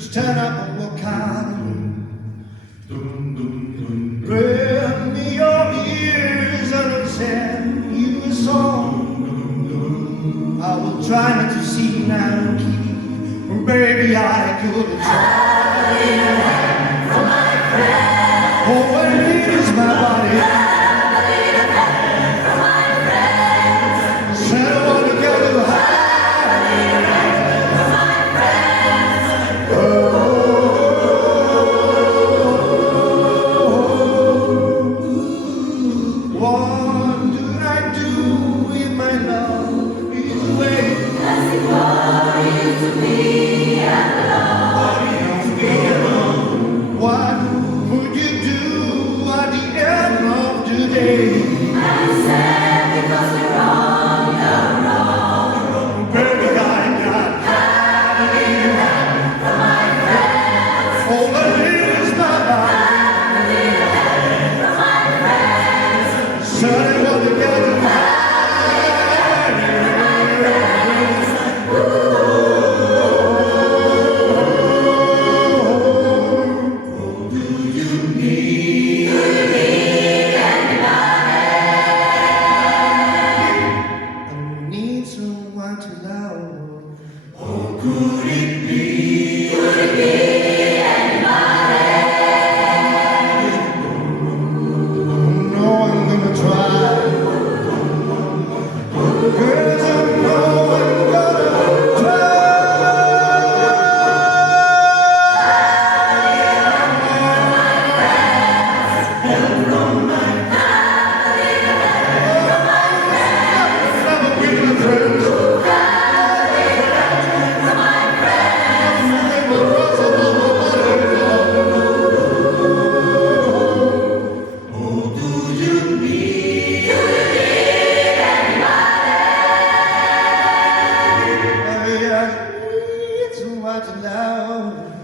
just turn up on what kind. Lend me your ears and I'll send you a song. I will try not to sing now, key. Baby, I could try. For my friend, Oh, what I need is my body. for my friend, Said I want to go to high. for my friend, What do I do with my love? Is away. as it were you to be alone. What would you do at the end of the day? I said because you're wrong, Baby, I got for my friend, all I need is my body. for my friend, Said I want to go to high. I need someone to love. could it be anybody? No, I'm gonna try. 'Cause I know I'm gonna try. Never with my friends. I need someone to love.